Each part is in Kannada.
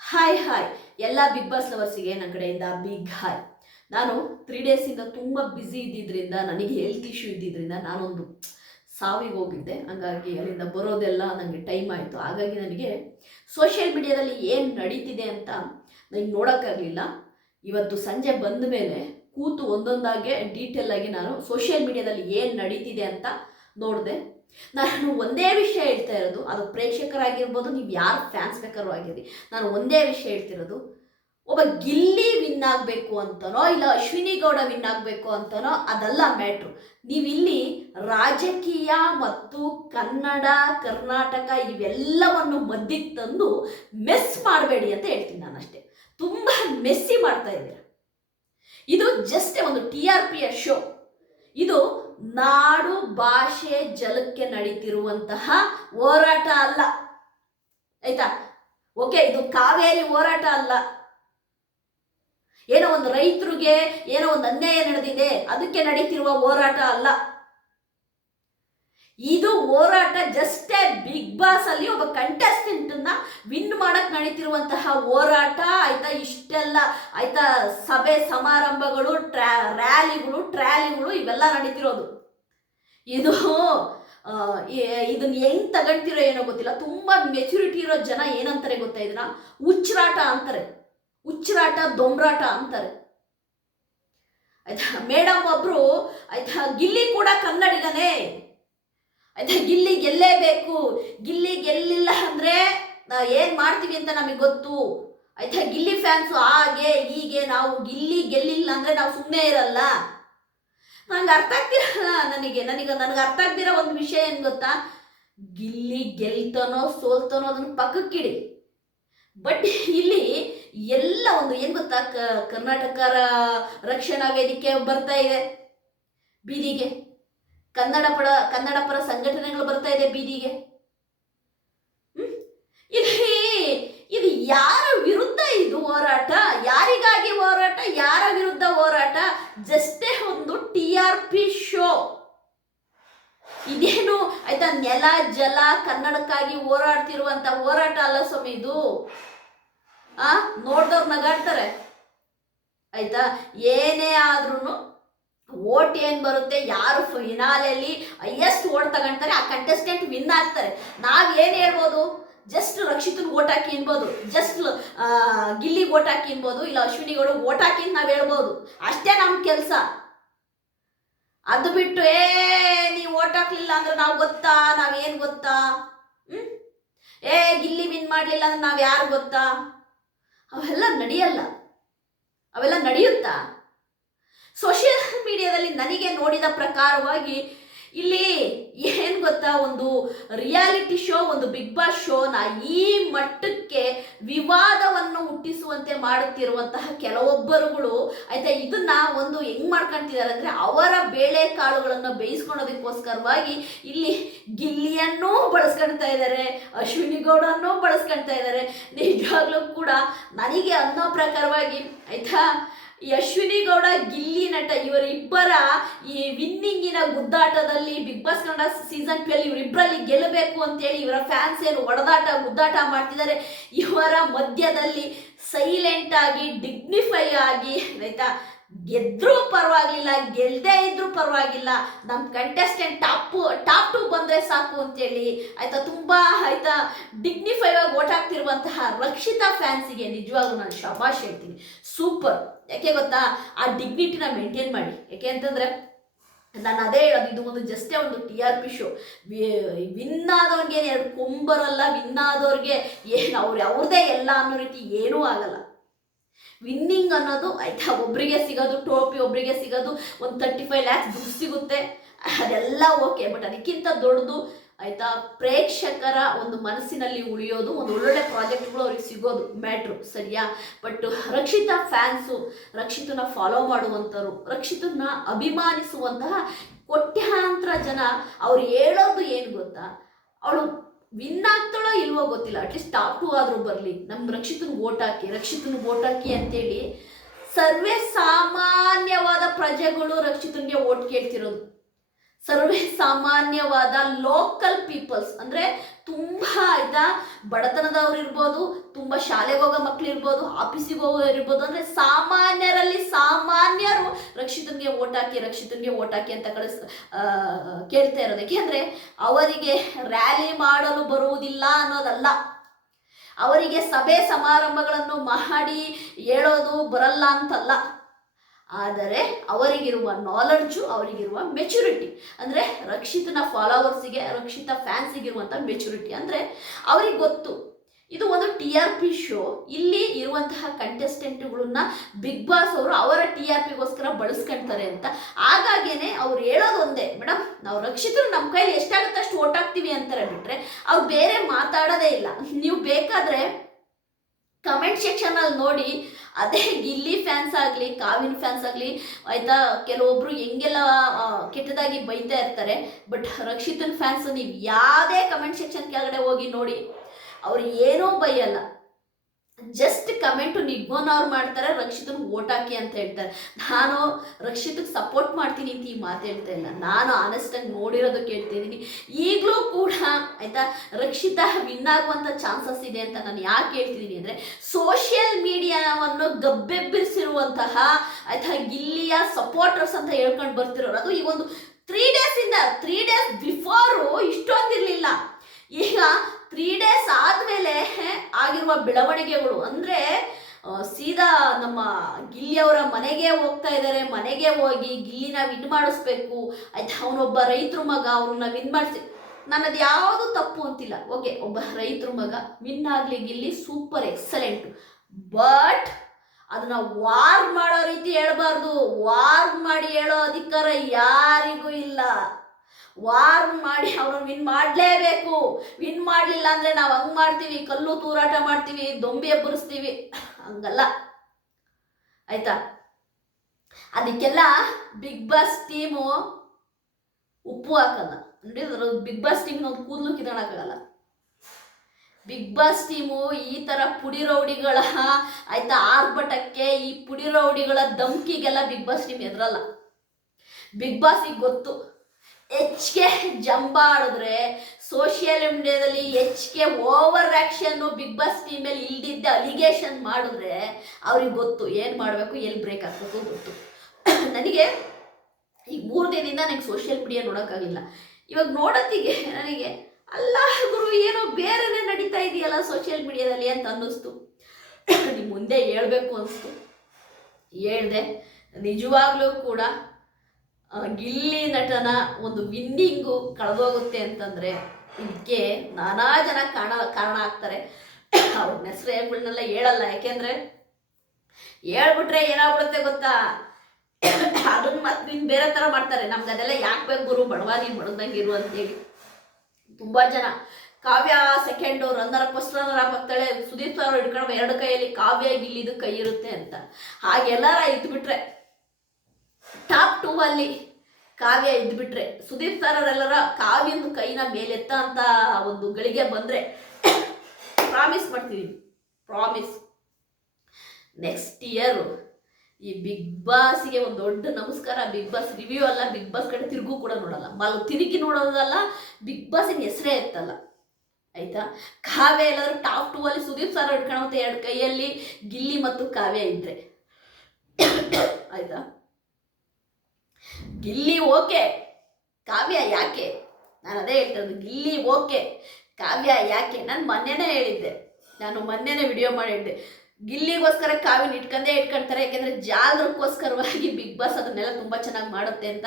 ಹಾಯ್ ಎಲ್ಲ ಬಿಗ್ ಬಾಸ್ ಲವರ್ಸಿಗೆ ನನ್ನ ಕಡೆಯಿಂದ ಬಿಗ್ ಹಾಯ್. ನಾನು 3 ಡೇಸಿಂದ ತುಂಬ ಬ್ಯುಸಿ ಇದ್ದಿದ್ದರಿಂದ, ನನಗೆ ಹೆಲ್ತ್ ಇಶ್ಯೂ ಇದ್ದಿದ್ದರಿಂದ ನಾನೊಂದು ಸಾವಿಗೆ ಹೋಗಿದ್ದೆ. ಹಾಗಾಗಿ ಅಲ್ಲಿಂದ ಬರೋದೆಲ್ಲ ನನಗೆ ಟೈಮ್ ಆಯಿತು. ಹಾಗಾಗಿ ನನಗೆ ಸೋಷಿಯಲ್ ಮೀಡಿಯಾದಲ್ಲಿ ಏನು ನಡೀತಿದೆ ಅಂತ ನನಗೆ ನೋಡೋಕ್ಕಾಗಲಿಲ್ಲ. ಇವತ್ತು ಸಂಜೆ ಬಂದ ಮೇಲೆ ಕೂತು ಒಂದೊಂದಾಗೆ ಡೀಟೇಲ್ ಆಗಿ ನಾನು ಸೋಷಿಯಲ್ ಮೀಡಿಯಾದಲ್ಲಿ ಏನು ನಡೀತಿದೆ ಅಂತ ನೋಡಿದೆ. ನಾನು ಒಂದೇ ವಿಷಯ ಹೇಳ್ತಾ ಇರೋದು, ಅದು ಪ್ರೇಕ್ಷಕರಾಗಿರ್ಬೋದು, ನೀವು ಯಾರು ಫ್ಯಾನ್ಸ್ ಬೇಕಾದ್ರೂ ಆಗಿರಿ, ನಾನು ಒಂದೇ ವಿಷಯ ಹೇಳ್ತಿರೋದು, ಒಬ್ಬ ಗಿಲ್ಲಿ ವಿನ್ ಆಗಬೇಕು ಅಂತನೋ ಇಲ್ಲ ಅಶ್ವಿನಿ ಗೌಡ ವಿನ್ ಆಗಬೇಕು ಅಂತನೋ ಅದಲ್ಲ ಮ್ಯಾಟ್ರು. ನೀವಿಲ್ಲಿ ರಾಜಕೀಯ ಮತ್ತು ಕನ್ನಡ ಕರ್ನಾಟಕ ಇವೆಲ್ಲವನ್ನು ಮಧ್ಯಕ್ಕೆ ತಂದು ಮೆಸ್ ಮಾಡಬೇಡಿ ಅಂತ ಹೇಳ್ತೀನಿ ನಾನು ಅಷ್ಟೇ. ತುಂಬ ಮೆಸ್ಸಿ ಮಾಡ್ತಾ ಇದ್ದೀರ. ಇದು ಜಸ್ಟ್ ಒಂದು TRPಯ ಶೋ. ಇದು ನಾಡು ಭಾಷೆ ಜಲಕ್ಕೆ ನಡೀತಿರುವಂತಹ ಹೋರಾಟ ಅಲ್ಲ, ಆಯ್ತಾ? ಓಕೆ, ಇದು ಕಾವೇರಿ ಹೋರಾಟ ಅಲ್ಲ. ಏನೋ ಒಂದು ರೈತರಿಗೆ ಏನೋ ಒಂದು ಅನ್ಯಾಯ ನಡೆದಿದೆ ಅದಕ್ಕೆ ನಡೀತಿರುವ ಹೋರಾಟ ಅಲ್ಲ. ಇದು ಹೋರಾಟ ಜಸ್ಟ್ ಬಿಗ್ ಬಾಸ್ ಅಲ್ಲಿ ಒಬ್ಬ ಕಂಟೆಸ್ಟೆಂಟ್ ನ ವಿನ್ ಮಾಡಕ್ ನಡೀತಿರುವಂತಹ ಹೋರಾಟ, ಆಯ್ತಾ? ಇಷ್ಟೆಲ್ಲ ಆಯ್ತಾ, ಸಭೆ ಸಮಾರಂಭಗಳು, ಟ್ರ್ಯಾಲಿಗಳು ಇವೆಲ್ಲ ನಡೀತಿರೋದು. ಇದು ಇದನ್ನ ಹೆಂಗ್ ತಗೊಂತಿರೋ ಏನೋ ಗೊತ್ತಿಲ್ಲ. ತುಂಬಾ ಮೆಚುರಿಟಿ ಇರೋ ಜನ ಏನಂತಾರೆ ಗೊತ್ತಾ, ಇದನ್ನ ಹುಚ್ಚರಾಟ ಅಂತಾರೆ, ಹುಚ್ಚರಾಟ ದೊಂಬ್ರಾಟ ಅಂತಾರೆ, ಆಯ್ತಾ? ಮೇಡಮ್ ಒಬ್ರು ಆಯ್ತಾ, ಗಿಲ್ಲಿ ಕೂಡ ಕನ್ನಡಿಗನೇ, ಆಯ್ತಾ? ಗಿಲ್ಲಿ ಗೆಲ್ಲೇಬೇಕು, ಗಿಲ್ಲಿ ಗೆಲ್ಲಿಲ್ಲ ಅಂದ್ರೆ ಏನ್ ಮಾಡ್ತೀವಿ ಅಂತ ನಮಗೆ ಗೊತ್ತು, ಆಯ್ತಾ? ಗಿಲ್ಲಿ ಫ್ಯಾನ್ಸ್ ಹಾಗೆ ಹೀಗೆ, ನಾವು ಗಿಲ್ಲಿ ಗೆಲ್ಲಿಲ್ಲ ಅಂದ್ರೆ ನಾವು ಸುಮ್ಮನೆ ಇರಲ್ಲ. ನಂಗೆ ಅರ್ಥ ಆಗ್ತಿರಲ್ಲ, ನನಗೆ ಅರ್ಥ ಆಗ್ದಿರೋ ಒಂದು ವಿಷಯ ಏನು ಗೊತ್ತಾ, ಗಿಲ್ಲಿ ಗೆಲ್ತಾನೋ ಸೋಲ್ತಾನೋ ಅದನ್ನ ಪಕ್ಕಕ್ಕಿಡಿ. ಬಟ್ ಇಲ್ಲಿ ಎಲ್ಲ ಒಂದು ಏನು ಗೊತ್ತಾ, ಕರ್ನಾಟಕ ರಕ್ಷಣಾ ವೇದಿಕೆ ಬರ್ತಾ ಇದೆ ಬೀದಿಗೆ, ಕನ್ನಡ ಪರ ಸಂಘಟನೆಗಳು ಬರ್ತಾ ಇದೆ ಬೀದಿಗೆ. ಇದು ಯಾರ ವಿರುದ್ಧ ಇದು ಹೋರಾಟ? ಯಾರಿಗಾಗಿ ಹೋರಾಟ? ಯಾರ ವಿರುದ್ಧ ಹೋರಾಟ? ಜಸ್ಟೇ ಒಂದು TRP ಶೋ. ಇದೇನು ಆಯ್ತಾ, ನೆಲ ಜಲ ಕನ್ನಡಕ್ಕಾಗಿ ಹೋರಾಡ್ತಿರುವಂತ ಹೋರಾಟ ಅಲ್ಲ ಸ್ವಾಮಿ ಇದು. ನೋಡ್ದವ್ರು ನಗಾಡ್ತಾರೆ, ಆಯ್ತಾ? ಏನೇ ಆದ್ರೂ ಓಟ್ ಏನ್ ಬರುತ್ತೆ, ಯಾರು ಫಿನಾಲೆಯಲ್ಲಿ ಹೈಯೆಸ್ಟ್ ಓಟ್ ತಗೊಂತಾರೆ ಆ ಕಂಟೆಸ್ಟೆಂಟ್ ವಿನ್ ಆಗ್ತಾರೆ. ನಾವೇನು ಹೇಳ್ಬೋದು, ಜಸ್ಟ್ ರಕ್ಷಿತನ್ ಓಟ್ ಹಾಕಿ ಅನ್ಬೋದು, ಜಸ್ಟ್ ಗಿಲ್ಲಿ ಓಟ್ ಹಾಕಿ ಅನ್ಬೋದು, ಇಲ್ಲ ಅಶ್ವಿನಿಗಳು ಓಟ್ ಹಾಕಿ ಅಂತ ನಾವ್ ಹೇಳ್ಬೋದು. ಅಷ್ಟೇ ನಮ್ ಕೆಲಸ. ಅದು ಬಿಟ್ಟು ನೀವು ಓಟ್ ಹಾಕ್ಲಿಲ್ಲ ಅಂದ್ರೆ ನಾವು ಗೊತ್ತಾ, ನಾವೇನ್ ಗೊತ್ತಾ, ಗಿಲ್ಲಿ ವಿನ್ ಮಾಡ್ಲಿಲ್ಲ ಅಂದ್ರೆ ನಾವ್ ಯಾರು ಗೊತ್ತಾ, ಅವೆಲ್ಲ ನಡೆಯಲ್ಲ. ಅವೆಲ್ಲ ನಡೆಯುತ್ತಾ? ಸೋಷಿಯಲ್ ಮೀಡಿಯಾದಲ್ಲಿ ನನಗೆ ನೋಡಿದ ಪ್ರಕಾರವಾಗಿ ಇಲ್ಲಿ ಏನು ಗೊತ್ತಾ, ಒಂದು ರಿಯಾಲಿಟಿ ಶೋ, ಒಂದು ಬಿಗ್ ಬಾಸ್ ಶೋನ ಈ ಮಟ್ಟಕ್ಕೆ ವಿವಾದವನ್ನು ಹುಟ್ಟಿಸುವಂತೆ ಮಾಡುತ್ತಿರುವಂತಹ ಕೆಲವೊಬ್ಬರುಗಳು, ಆಯ್ತಾ, ಇದನ್ನ ಒಂದು ಹೆಂಗ್ ಮಾಡ್ಕೊಂತಿದ್ದಾರೆ ಅಂದ್ರೆ, ಅವರ ಬೇಳೆ ಕಾಳುಗಳನ್ನು ಬೇಯಿಸ್ಕೊಳೋದಕ್ಕೋಸ್ಕರವಾಗಿ ಇಲ್ಲಿ ಗಿಲ್ಲಿಯನ್ನೂ ಬಳಸ್ಕೊಳ್ತಾ ಇದ್ದಾರೆ, ಅಶ್ವಿನಿ ಗೌಡನ್ನೂ ಬಳಸ್ಕೊಳ್ತಾ ಇದ್ದಾರೆ. ನಿಜವಾಗ್ಲೂ ಕೂಡ ನನಗೆ ಅನ್ನೋ ಪ್ರಕಾರವಾಗಿ, ಆಯ್ತಾ, ಈ ಅಶ್ವಿನಿ ಗೌಡ ಗಿಲ್ಲಿ ನಟ ಇವರಿಬ್ಬರ ಈ ವಿನ್ನಿಂಗಿನ ಗುದ್ದಾಟದಲ್ಲಿ, ಬಿಗ್ ಬಾಸ್ ಕನ್ನಡ ಸೀಸನ್ 12 ಇವರಿಬ್ಬರಲ್ಲಿ ಗೆಲ್ಲಬೇಕು ಅಂತೇಳಿ ಇವರ ಫ್ಯಾನ್ಸ್ ಏನು ಗುದ್ದಾಟ ಮಾಡ್ತಿದ್ದಾರೆ. ಇವರ ಮಧ್ಯದಲ್ಲಿ ಸೈಲೆಂಟ್ ಆಗಿ, ಡಿಗ್ನಿಫೈ ಆಗಿ, ಆಯ್ತಾ, ಗೆದ್ರೂ ಪರವಾಗಿಲ್ಲ, ಗೆಲ್ದೇ ಇದ್ರೂ ಪರವಾಗಿಲ್ಲ, ನಮ್ಮ ಕಂಟೆಸ್ಟೆಂಟ್ ಟಾಪ್ 2 ಬಂದ್ರೆ ಸಾಕು ಅಂತೇಳಿ, ಆಯ್ತಾ, ತುಂಬಾ ಆಯ್ತಾ ಡಿಗ್ನಿಫೈ ಆಗಿ ಓಟ್ ಹಾಕ್ತಿರುವಂತಹ ರಕ್ಷಿತಾ ಫ್ಯಾನ್ಸಿಗೆ ನಿಜವಾಗ್ಲೂ ನಾನು ಶಬಾಷ್ ಹೇಳ್ತೀನಿ. ಸೂಪರ್. ಯಾಕೆ ಗೊತ್ತಾ, ಆ ಡಿಗ್ನಿಟಿನ ಮೇಂಟೈನ್ ಮಾಡಿ. ಯಾಕೆ ಅಂತಂದ್ರೆ ನಾನು ಅದೇ ಹೇಳೋದು, ಇದು ಒಂದು ಜಸ್ಟೇ ಒಂದು TRP ಶೋ. ವಿನ್ ಆದವ್ರಿಗೆ ಎರಡು ಕೊಂಬರಲ್ಲ, ವಿನ್ ಆದವ್ರಿಗೆ ಏನು ಅವ್ರದೇ ಎಲ್ಲ ಅನ್ನೋ ರೀತಿ ಏನೂ ಆಗಲ್ಲ. ವಿನ್ನಿಂಗ್ ಅನ್ನೋದು, ಆಯ್ತಾ, ಒಬ್ಬರಿಗೆ ಸಿಗೋದು ಟ್ರೋಫಿ, ಒಬ್ಬರಿಗೆ ಸಿಗೋದು ಒಂದು 35 lakhs ದುಡ್ಡು ಸಿಗುತ್ತೆ, ಅದೆಲ್ಲ ಓಕೆ. ಬಟ್ ಅದಕ್ಕಿಂತ ದೊಡ್ಡದು, ಆಯ್ತಾ, ಪ್ರೇಕ್ಷಕರ ಒಂದು ಮನಸ್ಸಿನಲ್ಲಿ ಉಳಿಯೋದು, ಒಂದು ಒಳ್ಳೊಳ್ಳೆ ಪ್ರಾಜೆಕ್ಟ್ಗಳು ಅವ್ರಿಗೆ ಸಿಗೋದು ಮ್ಯಾಟ್ರು, ಸರಿಯಾ? ಬಟ್ ರಕ್ಷಿತಾ ಫ್ಯಾನ್ಸು, ರಕ್ಷಿತನ ಫಾಲೋ ಮಾಡುವಂಥವ್ರು, ರಕ್ಷಿತನ ಅಭಿಮಾನಿಸುವಂತಹ ಕೋಟ್ಯಾಂತರ ಜನ, ಅವ್ರು ಹೇಳೋದು ಏನು ಗೊತ್ತಾ, ಅವಳು ವಿನ್ ಆಗ್ತಾಳೋ ಇಲ್ವೋ ಗೊತ್ತಿಲ್ಲ, ಅಟ್ಲೀಸ್ಟ್ ಟಾಪ್ 2 ಆದರೂ ಬರಲಿ, ನಮ್ಮ ರಕ್ಷಿತನಿಗೆ ಓಟ್ ಹಾಕಿ ಅಂತೇಳಿ ಸರ್ವೇ ಸಾಮಾನ್ಯವಾದ ಪ್ರಜೆಗಳು ರಕ್ಷಿತನಿಗೆ ಓಟ್ ಕೇಳ್ತಿರೋದು. ಸರ್ವೇ ಸಾಮಾನ್ಯವಾದ ಲೋಕಲ್ ಪೀಪಲ್ಸ್ ಅಂದರೆ ತುಂಬ ಆಯ್ತಾ ಬಡತನದವ್ರು ಇರ್ಬೋದು, ತುಂಬ ಶಾಲೆಗೆ ಹೋಗೋ ಮಕ್ಳು ಇರ್ಬೋದು, ಆಫೀಸಿಗೆ ಹೋಗೋರು ಇರ್ಬೋದು, ಅಂದರೆ ಸಾಮಾನ್ಯರಲ್ಲಿ ಸಾಮಾನ್ಯರು ರಕ್ಷಿತನಿಗೆ ಓಟ್ ಹಾಕಿ ಅಂತ ಕೇಳ್ತಾ ಇರೋದು. ಏಕೆಂದರೆ ಅವರಿಗೆ ರ್ಯಾಲಿ ಮಾಡಲು ಬರುವುದಿಲ್ಲ ಅನ್ನೋದಲ್ಲ, ಅವರಿಗೆ ಸಭೆ ಸಮಾರಂಭಗಳನ್ನು ಮಾಡಿ ಹೇಳೋದು ಬರಲ್ಲ ಅಂತಲ್ಲ, ಆದರೆ ಅವರಿಗಿರುವ ನಾಲೆಡ್ಜು, ಅವರಿಗಿರುವ ಮೆಚುರಿಟಿ, ಅಂದರೆ ರಕ್ಷಿತನ ಫಾಲೋವರ್ಸಿಗೆ, ರಕ್ಷಿತ ಫ್ಯಾನ್ಸಿಗಿರುವಂಥ ಮೆಚುರಿಟಿ, ಅಂದರೆ ಅವ್ರಿಗೆ ಗೊತ್ತು ಇದು ಒಂದು TRP ಶೋ. ಇಲ್ಲಿ ಇರುವಂತಹ ಕಂಟೆಸ್ಟೆಂಟ್ಗಳನ್ನ ಬಿಗ್ ಬಾಸ್ ಅವರು ಅವರ TRPಗೋಸ್ಕರ ಬಳಸ್ಕೊಳ್ತಾರೆ ಅಂತ. ಹಾಗಾಗೇನೆ ಅವ್ರು ಹೇಳೋದು ಒಂದೇ, ಮೇಡಮ್ ನಾವು ರಕ್ಷಿತರು ನಮ್ಮ ಕೈಲಿ ಎಷ್ಟಾಗುತ್ತೆ ಅಷ್ಟು ಓಟ್ ಹಾಕ್ತೀವಿ ಅಂತಾರೆ, ಬಿಟ್ರೆ ಅವ್ರು ಬೇರೆ ಮಾತಾಡೋದೇ ಇಲ್ಲ. ನೀವು ಬೇಕಾದರೆ ಕಮೆಂಟ್ ಸೆಕ್ಷನಲ್ಲಿ ನೋಡಿ, ಅದೇ ಗಿಲ್ಲಿ ಫ್ಯಾನ್ಸ್ ಆಗಲಿ, ಕಾವಿನ ಫ್ಯಾನ್ಸ್ ಆಗಲಿ ಆಯಿತಾ, ಕೆಲವೊಬ್ಬರು ಹೆಂಗೆಲ್ಲ ಕೆಟ್ಟದಾಗಿ ಬೈತಾ ಇರ್ತಾರೆ. ಬಟ್ ರಕ್ಷಿತನ್ ಫ್ಯಾನ್ಸ್ ನೀವು ಯಾವುದೇ ಕಮೆಂಟ್ ಸೆಕ್ಷನ್ ಕೆಳಗಡೆ ಹೋಗಿ ನೋಡಿ, ಅವ್ರು ಏನೂ ಬೈಯಲ್ಲ, ಜಸ್ಟ್ ಕಮೆಂಟು ನಿಗ್ಗೋನವ್ರು ಮಾಡ್ತಾರೆ, ರಕ್ಷಿತನ್ ಓಟ್ ಹಾಕಿ ಅಂತ ಹೇಳ್ತಾರೆ. ನಾನು ರಕ್ಷಿತಕ್ಕೆ ಸಪೋರ್ಟ್ ಮಾಡ್ತೀನಿ ಅಂತ ಈ ಮಾತು ಹೇಳ್ತಾ ಇಲ್ಲ, ನಾನು ಆನೆಸ್ಟಾಗಿ ನೋಡಿರೋದಕ್ಕೆ ಹೇಳ್ತಿದ್ದೀನಿ. ಈಗಲೂ ಕೂಡ ಆಯಿತಾ ರಕ್ಷಿತ ವಿನ್ ಆಗುವಂಥ ಚಾನ್ಸಸ್ ಇದೆ ಅಂತ ನಾನು ಯಾಕೆ ಹೇಳ್ತಿದ್ದೀನಿ ಅಂದರೆ, ಸೋಷಿಯಲ್ ಮೀಡಿಯಾವನ್ನು ಗಬ್ಬೆಬ್ಬಿಸಿರುವಂತಹ ಆಯಿತಾ ಗಿಲ್ಲಿಯ ಸಪೋರ್ಟರ್ಸ್ ಅಂತ ಹೇಳ್ಕೊಂಡು ಬರ್ತಿರೋರು, ಅದು ಈ ಒಂದು 3 ಡೇಸ್ ಬಿಫೋರು ಇಷ್ಟೊಂದಿರಲಿಲ್ಲ. ಈಗ 3 ಡೇಸ್ ಆದಮೇಲೆ ಆಗಿರುವ ಬೆಳವಣಿಗೆಗಳು ಅಂದರೆ ಸೀದಾ ನಮ್ಮ ಗಿಲ್ಲಿಯವರ ಮನೆಗೆ ಹೋಗ್ತಾ ಇದ್ದಾರೆ. ಮನೆಗೆ ಹೋಗಿ ಗಿಲ್ಲಿನ ವಿನ್ ಮಾಡಿಸ್ಬೇಕು ಆಯ್ತಾ, ಅವನೊಬ್ಬ ರೈತರ ಮಗ, ಅವ್ರನ್ನ ವಿನ್ ಮಾಡಿಸಿ, ನಾನು ಅದು ಯಾವುದು ತಪ್ಪು ಅಂತಿಲ್ಲ. ಓಕೆ, ಒಬ್ಬ ರೈತರ ಮಗ ವಿನ್ ಆಗಲಿ, ಗಿಲ್ಲಿ ಸೂಪರ್ ಎಕ್ಸಲೆಂಟು. ಬಟ್ ಅದನ್ನ ವಾರ್ ಮಾಡೋ ರೀತಿ ಹೇಳ್ಬಾರ್ದು. ವಾರ್ ಮಾಡಿ ಹೇಳೋ ಅಧಿಕಾರ ಯಾರಿಗೂ ಇಲ್ಲ. ವಾರ್ ಮಾಡಿ ಅವ್ರನ್ನ ವಿನ್ ಮಾಡಲೇಬೇಕು. ವಿನ್ ಮಾಡಲಿಲ್ಲ ಅಂದರೆ ನಾವು ಹಂಗೆ ಮಾಡ್ತೀವಿ, ಕಲ್ಲು ತೂರಾಟ ಮಾಡ್ತೀವಿ, ದೊಂಬಿ ಎಬ್ಬರಿಸ್ತೀವಿ, ಹಂಗಲ್ಲ ಆಯ್ತಾ. ಅದಕ್ಕೆಲ್ಲ ಬಿಗ್ ಬಾಸ್ ಟೀಮು ಉಪ್ಪು ಹಾಕಲ್ಲ. ನೋಡಿ, ಬಿಗ್ ಬಾಸ್ ಟೀಮ್ನ ಒಂದು ಕೂದಲು ಕಿತ್ಕೊಳಕ್ಕಾಗಲ್ಲ. ಬಿಗ್ ಬಾಸ್ ಟೀಮು ಈ ಥರ ಪುಡಿ ರೌಡಿಗಳ ಆಯ್ತಾ ಆರ್ಭಟಕ್ಕೆ, ಈ ಪುಡಿ ರೌಡಿಗಳ ಧಮ್ಕಿಗೆಲ್ಲ ಬಿಗ್ ಬಾಸ್ ಟೀಮ್ ಎದುರಲ್ಲ. ಬಿಗ್ ಬಾಸಿಗೆ ಗೊತ್ತು, ಹೆಚ್ಚಿಗೆ ಜಂಬಾಡಿದ್ರೆ ಸೋಷಿಯಲ್ ಮೀಡಿಯಾದಲ್ಲಿ ಹೆಚ್ಚಿಗೆ ಓವರ್ ಆ್ಯಕ್ಷನ್ನು ಬಿಗ್ ಬಾಸ್ ಟೀಮಲ್ಲಿ ಇಲ್ದಿದ್ದ ಅಲಿಗೇಷನ್ ಮಾಡಿದ್ರೆ ಅವ್ರಿಗೆ ಗೊತ್ತು ಏನು ಮಾಡಬೇಕು, ಎಲ್ಲಿ ಬ್ರೇಕ್ ಹಾಕಬೇಕು ಗೊತ್ತು. ನನಗೆ ಈಗ 3 ದಿನದಿಂದ ನನಗೆ ಸೋಷಿಯಲ್ ಮೀಡಿಯಾ ನೋಡೋಕ್ಕಾಗಿಲ್ಲ. ಇವಾಗ ನೋಡೋತ್ತಿಗೆ ನನಗೆ ಅಲ್ಲ ಗುರು, ಏನೋ ಬೇರೆನೇ ನಡೀತಾ ಇದೆಯಲ್ಲ ಸೋಷಿಯಲ್ ಮೀಡಿಯಾದಲ್ಲಿ ಅಂತ ಅನ್ನಿಸ್ತು. ನಿಮ್ಮ ಮುಂದೆ ಹೇಳ್ಬೇಕು ಅನಿಸ್ತು, ಹೇಳ್ದೆ. ನಿಜವಾಗ್ಲೂ ಕೂಡ ಗಿಲ್ಲಿ ನಟನ ಒಂದು ವಿನ್ನಿಂಗು ಕಳೆದೋಗುತ್ತೆ ಅಂತಂದರೆ ಇದಕ್ಕೆ ನಾನಾ ಜನ ಕಾರಣ ಆಗ್ತಾರೆ. ಅವ್ರ ಹೆಸರುಗಳನ್ನೆಲ್ಲ ಹೇಳಲ್ಲ, ಯಾಕೆಂದರೆ ಹೇಳ್ಬಿಟ್ರೆ ಏನಾಗ್ಬಿಡುತ್ತೆ ಗೊತ್ತಾ, ಅದನ್ನ ಮತ್ತೆ ಇನ್ನು ಬೇರೆ ಥರ ಮಾಡ್ತಾರೆ. ನಮ್ಗೆ ಅದೆಲ್ಲ ಯಾಕೆ ಬೇಕು ಗುರು, ಬಡವ ನೀನು ಬಡದಂಗೆ ಇರು ಅಂತೇಳಿ. ತುಂಬ ಜನ Kavya second runner first runner ಆಗ್ತಾಳೆ, ಸುದೀಪ್ ಸರ್ ಹಿಡ್ಕೊಂಡು 2 ಕೈಯಲ್ಲಿ ಕಾವ್ಯ ಗಿಲ್ಲಿದು ಕೈ ಇರುತ್ತೆ ಅಂತ. ಹಾಗೆಲ್ಲರ ಇದ್ಬಿಟ್ರೆ ಟಾಪ್ 2 ಅಲ್ಲಿ ಕಾವ್ಯ ಇದ್ಬಿಟ್ರೆ, ಸುದೀಪ್ ಸರ್ ಅವರೆಲ್ಲರ ಕಾವ್ಯಂದು ಕೈನ ಮೇಲೆತ್ತ ಅಂತ ಒಂದು ಗಳಿಗೆ ಬಂದರೆ ಪ್ರಾಮಿಸ್ ಮಾಡ್ತೀವಿ, ಪ್ರಾಮಿಸ್ ನೆಕ್ಸ್ಟ್ ಇಯರ್ ಈ ಬಿಗ್ ಬಾಸ್ಗೆ ಒಂದು ದೊಡ್ಡ ನಮಸ್ಕಾರ. ಬಿಗ್ ಬಾಸ್ ರಿವ್ಯೂ ಅಲ್ಲ, ಬಿಗ್ ಬಾಸ್ ಕಡೆ ತಿರುಗು ಕೂಡ ನೋಡಲ್ಲ, ತಿರುಗಿ ನೋಡೋದಲ್ಲ, ಬಿಗ್ ಬಾಸಿನ ಹೆಸರೇ ಎತ್ತಲ್ಲ ಆಯ್ತಾ. ಕಾವ್ಯ ಎಲ್ಲಾದ್ರೂ ಟಾಪ್ 2 ಅಲ್ಲಿ ಸುದೀಪ್ ಸರ್ ಹಿಡ್ಕೊಳತ್ತೆ 2 ಕೈಯಲ್ಲಿ ಗಿಲ್ಲಿ ಮತ್ತು ಕಾವ್ಯ ಇದ್ರೆ ಆಯ್ತಾ. ಗಿಲ್ಲಿ ಓಕೆ, ಕಾವ್ಯ ಯಾಕೆ? ನಾನು ಅದೇ ಹೇಳ್ತಿರೋದು, ಗಿಲ್ಲಿ ಓಕೆ, ಕಾವ್ಯ ಯಾಕೆ? ನಾನು ಮೊನ್ನೆನೇ ಹೇಳಿದ್ದೆ, ನಾನು ಮೊನ್ನೆನೇ ವಿಡಿಯೋ ಮಾಡಿದ್ದೆ, ಗಿಲ್ಲಿಗೋಸ್ಕರ ಕಾವ್ಯನ ಇಟ್ಕೊಳ್ತಾರೆ, ಯಾಕೆಂದರೆ ಜಾಲರಿಗೋಸ್ಕರವಾಗಿ ಬಿಗ್ ಬಾಸ್ ಅದನ್ನೆಲ್ಲ ತುಂಬ ಚೆನ್ನಾಗಿ ಮಾಡುತ್ತೆ ಅಂತ.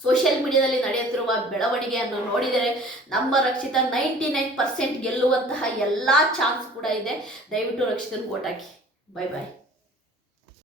ಸೋಷಿಯಲ್ ಮೀಡಿಯಾದಲ್ಲಿ ನಡೆಯುತ್ತಿರುವ ಬೆಳವಣಿಗೆಯನ್ನು ನೋಡಿದರೆ ನಮ್ಮ ರಕ್ಷಿತ 99% ಗೆಲ್ಲುವಂತಹ ಎಲ್ಲ ಚಾನ್ಸ್ ಕೂಡ ಇದೆ. ದಯವಿಟ್ಟು ರಕ್ಷಿತನ ಓಟ್ ಹಾಕಿ. ಬಾಯ್ ಬಾಯ್.